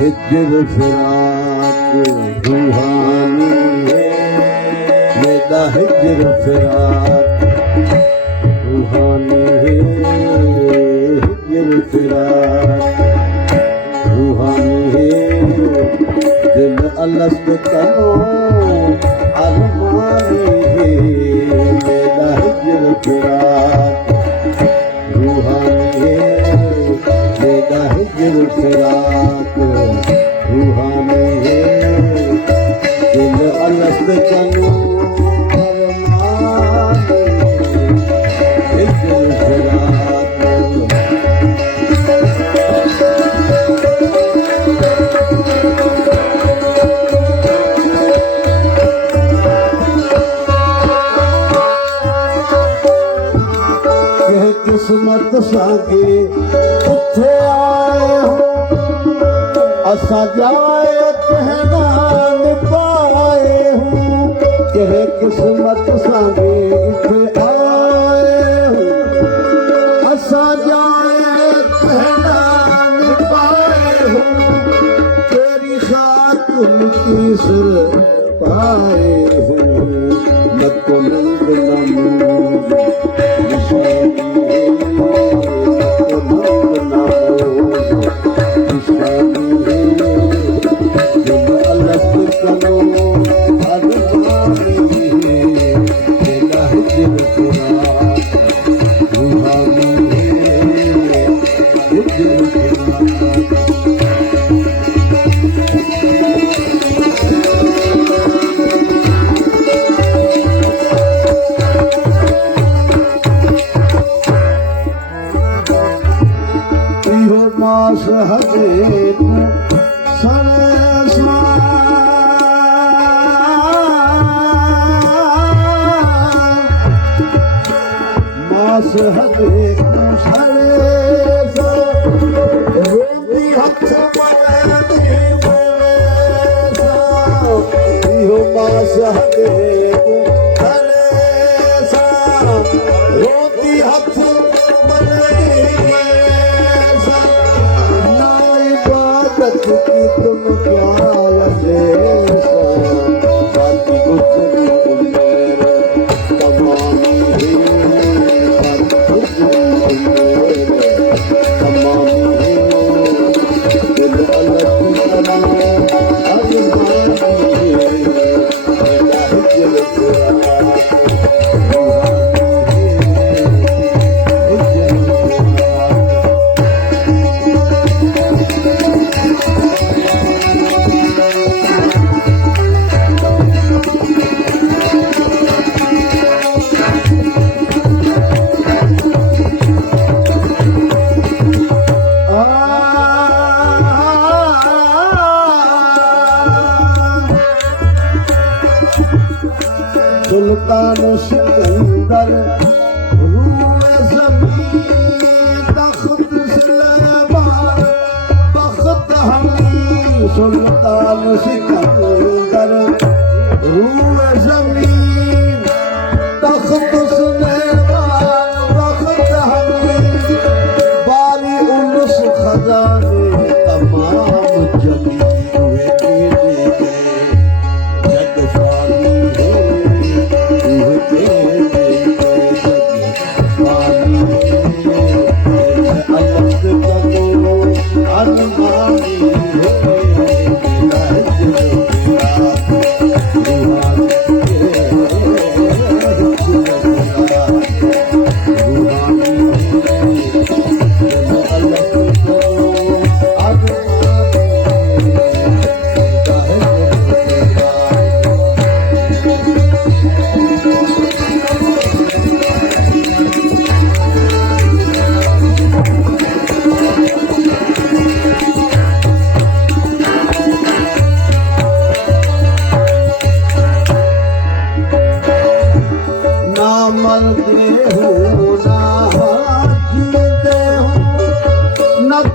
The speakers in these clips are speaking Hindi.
हिजर फिराक रूहानी है मेरा हिजर फिराक रूहानी है हिजर फिराक रूहानी है दिल अलस्त करो अरमानी है मेरा हिजर फिराक रूहानी है मेरा हिजर फिराक रूहानी है दिल अलस्त करो अरमानी हिजर फिराक किस्मत सागे उठे आए हो असा जाए कहना पाए हूँ कह किस्मत सागे उठे आए हो असा जाए कहना पाए हूँ तेरी खाक की सुर पाए हूँ न तो नंद नमूद सुल्तान सिकंदर रूए ज़मीन तख्त सुलेमान तख्त हमी सुल्तान सिकंदर रूए ज़मीन तख्त सुलेमान तख्त हमी बारी उलस खजाने तमाम जमी I'm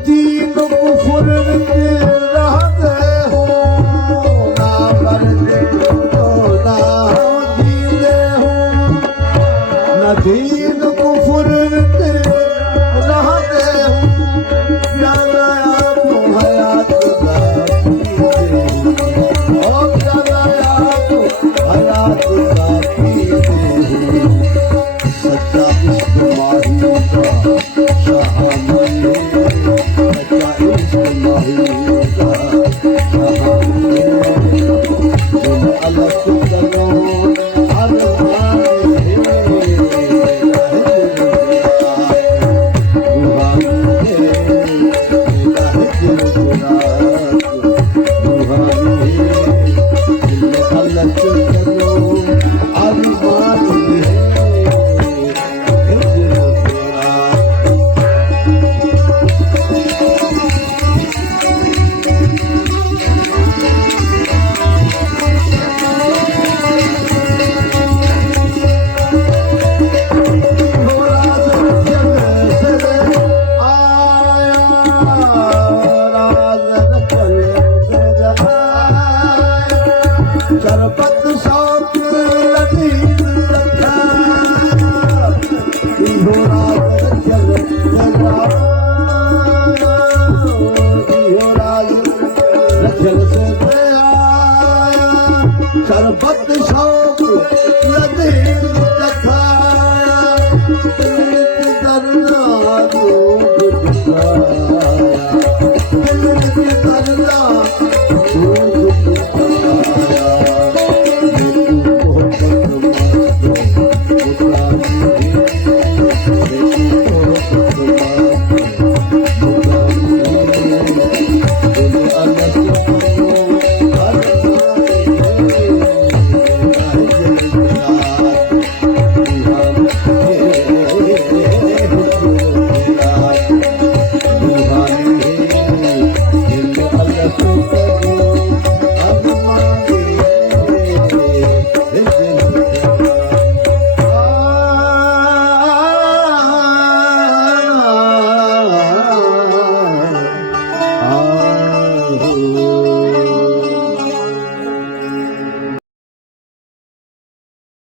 दीन कुफर विच रहंदे हो ना मरदे हो ना जींदे हो ना दीन कुफर विच रहंदे हो प्यारा आप हयात दा पीते ओ प्यारा आप हयात दा पीते सच्चा इश्क माही का शहानी सच्चा इश्क माही का शहानी तुम अलग करो हर माने शरबत शौक लगी रखा इहो राज रखियल इहो राज रखियल से आया शरबत शौक लगी रखा दरना दूध दिखाया